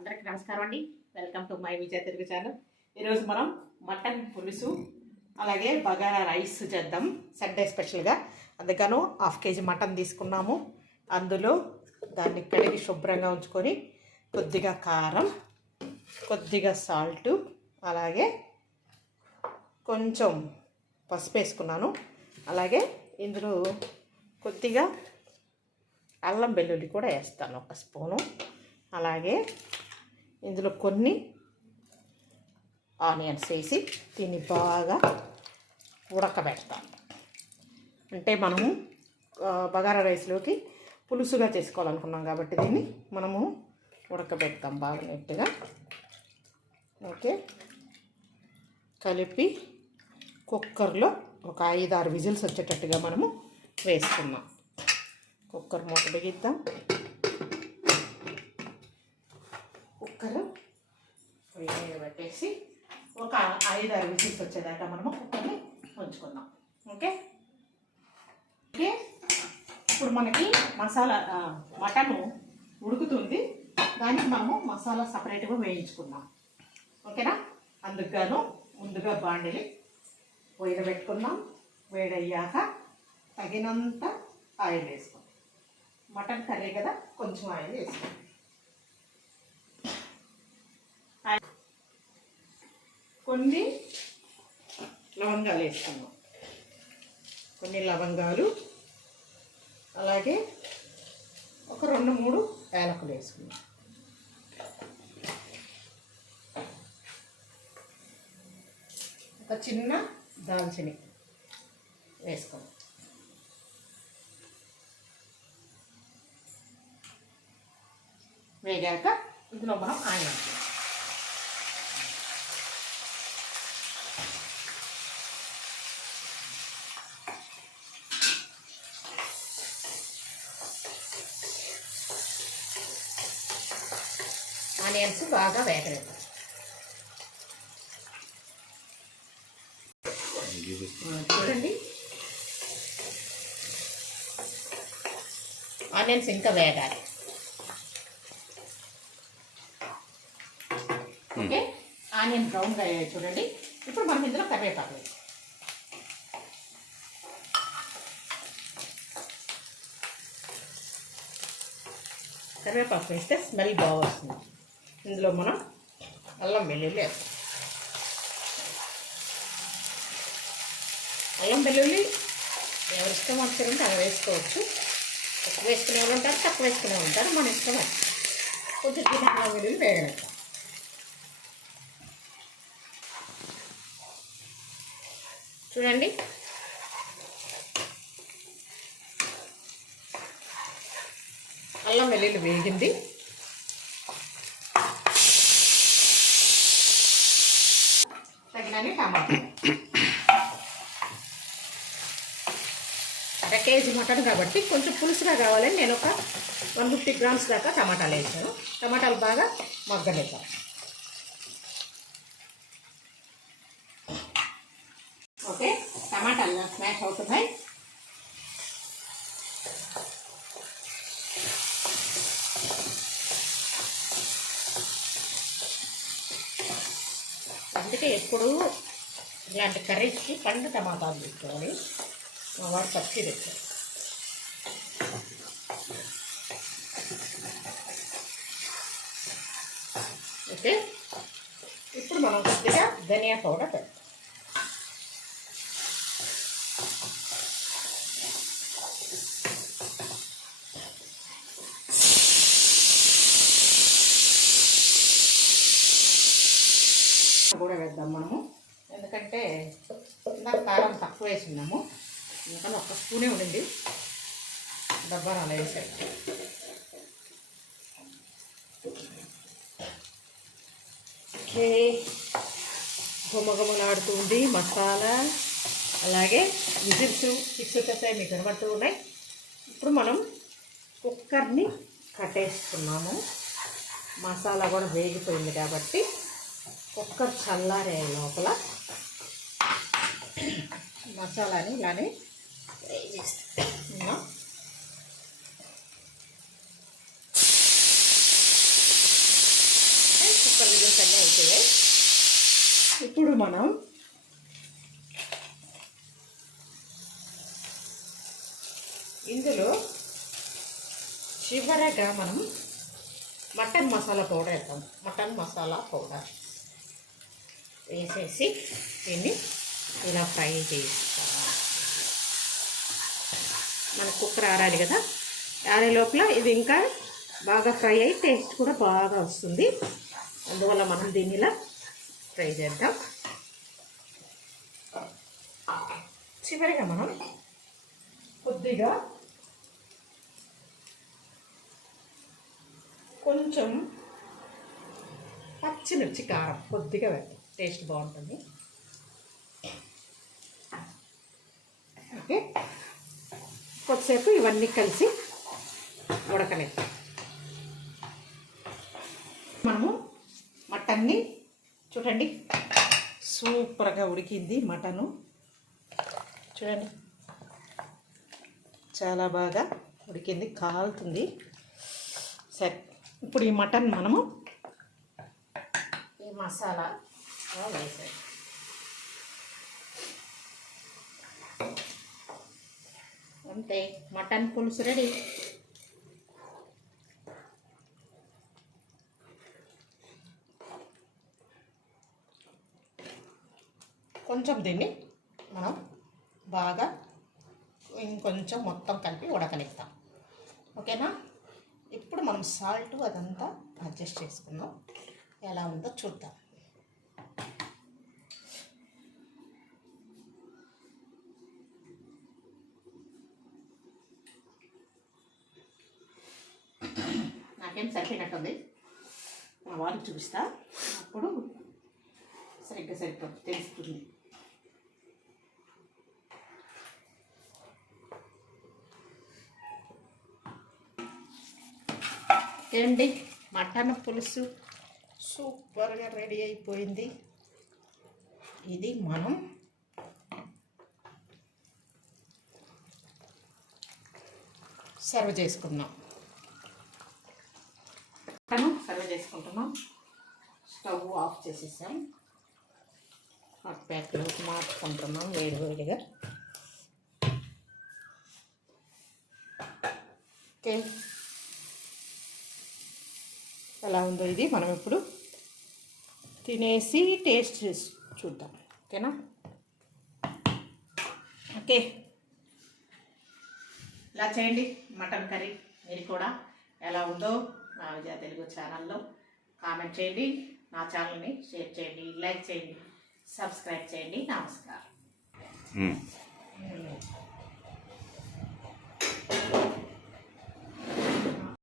అందరికీ నమస్కారం అండి. Welcome to my Vijaya Telugu channel. ఈరోజు మనం మటన్ పులుసు అలాగే బగారా రైస్ చేద్దాం. సండే స్పెషల్గా. అందుకను 1/2 kg మటన్ తీసుకున్నాము. అందులో దాన్ని కడిగి శుభ్రంగా ఉంచుకొని కొద్దిగా కారం, కొద్దిగా సాల్టు, అలాగే కొంచెం పసుపు వేసుకున్నాను. అలాగే ఇందులో కొద్దిగా అల్లం వెల్లుల్లి కూడా వేస్తాను, 1 స్పూను. అలాగే ఇందులో కొన్ని ఆనియన్స్ వేసి దీన్ని బాగా ఉడకబెడతాను. అంటే మనము బగారా రైస్లోకి పులుసుగా చేసుకోవాలనుకున్నాం కాబట్టి దీన్ని మనము ఉడకబెడతాం బాగా నీట్గా. ఓకే, కలిపి కుక్కర్లో ఒక 5-6 విజిల్స్ వచ్చేటట్టుగా మనము వేసుకున్నాం. కుక్కర్ మూత బిగిద్దాం. కుక్కర్ పొయ్యి మీద పెట్టేసి ఒక 5-6 విజిల్స్ వచ్చేదాకా మనము కుక్కర్ని ఉంచుకుందాం. ఓకే ఓకే ఇప్పుడు మనకి మసాలా మటను ఉడుకుతుంది. దానికి మనము మసాలా సపరేట్గా వేయించుకుందాం. ఓకేనా? అందుకు గాను ముందుగా బాండిని పొయ్యిలో పెట్టుకుందాం. వేడయ్యాక తగినంత ఆయిల్ వేసుకోండి. మటన్ కర్రీ కదా, కొంచెం ఆయిల్ వేసుకోండి. కొన్ని లవంగాలు వేసుకున్నాం, కొన్ని లవంగాలు, అలాగే ఒక 2-3 యాలకులు వేసుకున్నాం. ఒక చిన్న దాల్చిని వేసుకున్నాం. వేగాక ఇందులో మనం ఆయిల్ ఆనియన్స్ బాగా వేగలేదు. చూడండి, ఆనియన్స్ ఇంకా వేగాలి. ఓకే, ఆనియన్ బ్రౌన్గా అయ్యాయి చూడండి. ఇప్పుడు మనం ఇందులో కరివేపాకు వేస్తాం. కరివేపాకు వేస్తే స్మెల్ బాగా వస్తుంది. ఇందులో మనం అల్లం వెల్లుల్లి వేస్తాం. అల్లం వెల్లుల్లి ఎవరి ఇష్టం వచ్చారంటే అవి వేసుకోవచ్చు. ఎక్కువ వేసుకునే వాళ్ళు ఉంటారు, తక్కువ వేసుకునే వాళ్ళు ఉంటారు. మన ఇష్టం అది. కొంచెం అల్లం వెల్లుల్లి వేగలేదు. చూడండి, అల్లం వెల్లుల్లి వేగింది. తగినన్ని టమాటా. 1/2 kg మటన్ కాబట్టి కొంచెం పులుసుగా కావాలని నేను ఒక 150 grams దాకా టమాటాలు వేసాను. టమాటాలు బాగా మగ్గనిద్దాం. ఓకే, టమాటాలు స్మాష్ అవుతున్నాయి. అందుకే ఎప్పుడు ఇలాంటి కర్రీస్కి పండు టమాటాలు తీసుకోవాలి. మా వాడు పచ్చి తెచ్చారు. ఓకే, ఇప్పుడు మనం కొద్దిగా ధనియా పౌడర్ పెడతాం. కూడా వేద్దాం మనము, ఎందుకంటే ఇందాక కారం తక్కువ వేసినాము. ఎందుకంటే 1 స్పూనే ఉండింది, డబ్బా అలా వేసాడు. ఓకే, గుమగుమలాడుతుంది మసాలా. అలాగే విజిల్స్ 6 వచ్చేసాయి, మీకు కనబడుతూ ఉన్నాయి. ఇప్పుడు మనం కుక్కర్ని కట్టేసుకున్నాము. మసాలా కూడా వేగిపోయింది కాబట్టి కుక్కర్ చల్లారే లోపల మసాలాని ఇలానే వేసేస్తాం. వెజిటేబుల్స్ అన్నీ అయిపోయాయి. ఇప్పుడు మనం ఇందులో చివరగా మనం మటన్ మసాలా పౌడర్ వేద్దాం. మటన్ మసాలా పౌడర్ వేసేసి దీన్ని ఇలా ఫ్రై చేస్తాం. మన కుక్కర్ ఆరాలి కదా, ఆరే లోపల ఇది ఇంకా బాగా ఫ్రై అయ్యి టేస్ట్ కూడా బాగా వస్తుంది. అందువల్ల మనం దీన్ని ఇలా ఫ్రై చేద్దాం. చివరిగా మనం కొద్దిగా కొంచెం పచ్చిమిర్చి కారం కొద్దిగా వేద్దాం, టేస్ట్ బాగుంటుంది. ఓకే, కొద్దిసేపు ఇవన్నీ కలిసి ఉడకనిద్దాం. మనము మటన్ని చూడండి, సూపర్గా ఉడికింది. మటను చూడండి చాలా బాగా ఉడికింది, కాలుతుంది. సరే, ఇప్పుడు ఈ మటన్ మనము ఈ మసాలా వేసాం. అంతే, మటన్ పులుసు రెడీ. కొంచెం దీన్ని మనం బాగా ఇంకొంచెం మొత్తం కలిపి ఉడకనిస్తాం. ఓకేనా? ఇప్పుడు మనం సాల్ట్ అదంతా అడ్జస్ట్ చేసుకుందాం. ఎలా ఉందో చూద్దాం. నాకేం సరిపోయినట్టుంది, మా వారికి చూపిస్తా, అప్పుడు సరిగ్గా సరిపోతుంది, తెలుస్తుంది. ఏంటి, మటన్ పులుసు సూపర్గా రెడీ అయిపోయింది. ఇది మనం సర్వ్ చేసుకుందాం. సర్వ్ చేసుకుంటున్నాం. స్టవ్ ఆఫ్ చేసేసాం. హాట్ ప్యాక్లోకి మార్చుకుంటున్నాం వేడివేడిగా. ఓకే, ఎలా ఉందో ఇది మనం ఇప్పుడు తినేసి టేస్ట్ చేసి చూద్దాం. ఓకేనా? ఓకే, ఇలా చేయండి మటన్ కర్రీ. మీరు కూడా ఎలా ఉందో నా విజయ తెలుగు ఛానల్లో కామెంట్ చేయండి. నా ఛానల్ని షేర్ చేయండి, లైక్ చేయండి, సబ్స్క్రైబ్ చేయండి. నమస్కారం.